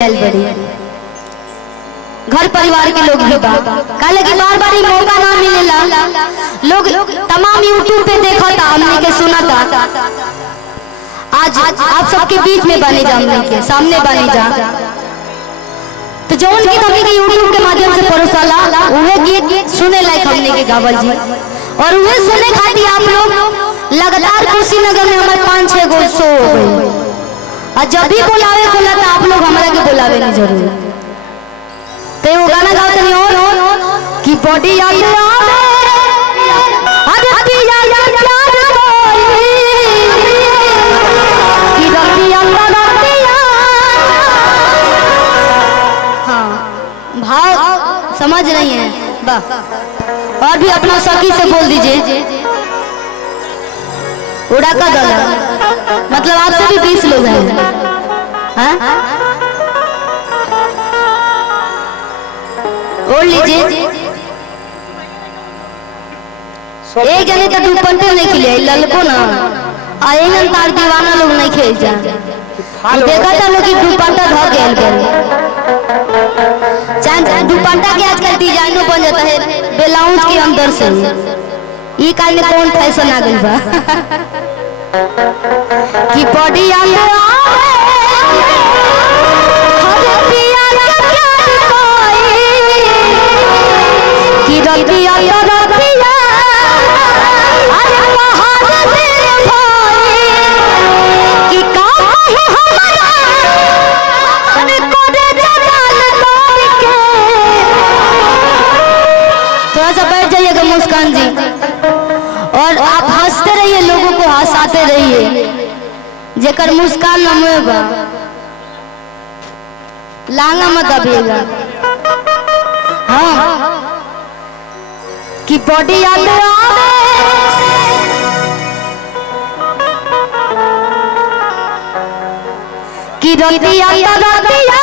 बड़ी घर परिवार के लोग भी कहले कि बार बार मौका ना मिलेला। लोग तमाम यूट्यूब पे देखा था, हमने के सुना था। आज आप सबके बीच में बने जा, हमने के सामने बने जा। तो जौन की हमने के यूट्यूब के माध्यम से परोसाला उहे गीत सुने लायक हमने के गावल जी, और उहे सुने खातिर आप लोग लगातार कुशीनगर में हमारे 5-6 गो शो हो गए। और जब भी बुलावे बोला तो आप लोग हमारा के बुलावे नहीं जरूर। तो वो गाना गाते नहीं और कि बॉडी याद आवे अरे पिया याद प्यार कोई कि रति अंदर रतिया। हाँ भाव समझ रही हैं वाह। और भी अपना सखी से बोल दीजिए उड़ा का दल, मतलब आपसे भी 20 लोग हैं। हाँ ओढ़ लीजिए। एक जने तो दुपट्टे नहीं खिले ललको ना आएंगे तार दीवाना लोग नहीं खेल जा। देखा था लोग कि दुपट्टा धो गया चाहे दुपट्टा के आजकल डिजाइनों बन जाता है ब्लाउज के अंदर से। ये काले कौन फैशन आ गई बा कि बॉडी थोड़ा सा बैठ जाइएगा मुस्कान जी, और आप हंसते रहिए, लोगों को हंसाते रहिए। जेकर मुस्कान नमवे बा लांगा मत दबिएगा। हाँ कि बॉडी याद आवे कि रति याद रतिया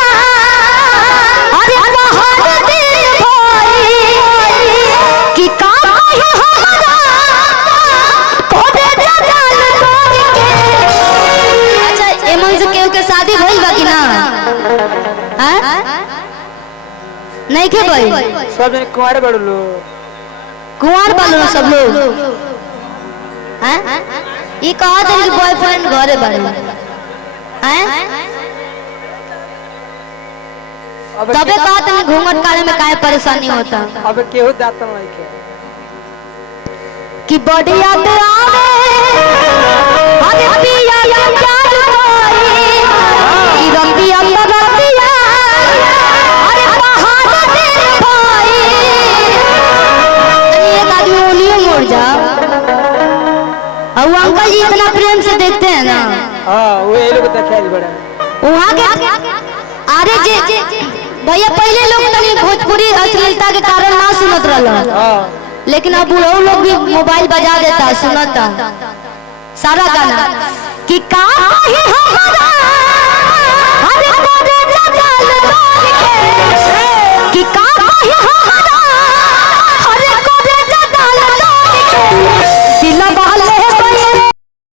अरे बाहर दिल भाई कि का है हमारा कोडे जगल तोड़ के। अच्छा एमन से केहू के शादी भइल बा कि ना? हां नहीं के भाई सब जन कुंवारे बड़ लो, कुंवार बालो सब लोग। हैं ये कहा था कि बॉयफ्रेंड घरे बारे हैं तबे कहा था घूंघट काले में काहे परेशानी होता। अब केहू दातन नहीं के कि बॉडी याद आवे अरे पिया याद कोई कि रति अंदर रतिया अरे बाहर दिल भाई। एक आदमी ओनियो मोड़ जा। और अंकल जी इतना प्रेम से देखते हैं ना। हां वो ये लोग देखे बड़ा वहां के अरे जे भैया पहले लोग तनी भोजपुरी अश्लीलता के कारण ना सुनत रहल। हां लेकिन अब वो लोग भी मोबाइल बजा देता सुनता सारा गाना कि का है हमारा अरे कोडे